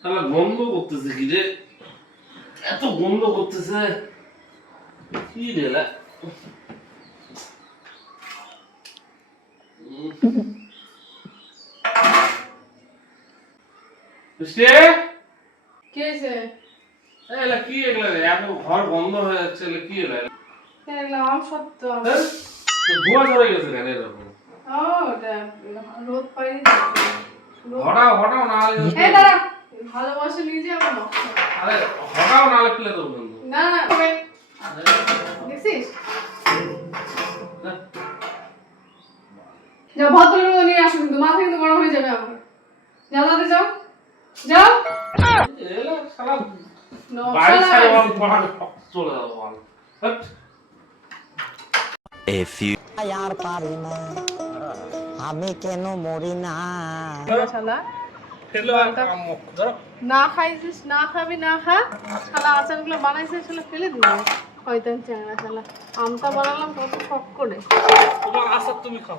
শালা গন্ধ করতেছে কি রে, এত গন্ধ করতেছে কি রে লা। কি হয়েছে? এলা কি এগুলা রে, এত ঘর বন্ধ হয়ে যাচ্ছে, এলা কি এলা? আম সত্য ধোঁয়া ধরে গেছে কেন এরকম? রোদ পাইনি। হটাও না হলে ভালোবাসা নিজে আমার নষ্ট। আরে হটাও না হলে ফেলে দেবো কিন্তু। না না দেখছিস, যাও ভদ্রলোক নিয়ে আসো, কিন্তু মাথা কিন্তু গরম হয়ে যাবে আমার। যাও দাদা যাও যাও। এলা শালা বাড়ি ছাড়ে পড়া চলে যাবো বল। A few यार पारी ना আমি কেন মরি না শালা ফেলো আর কাম ধরো। না খাইছিস, না খাবি, না খা। শালা আচারগুলো বানাইছে, শালা ফেলে দিবি হয়তো। চ্যাংড়া শালা আমটা বানালাম কত শখ করে। তোমার আচার তুমি খাও।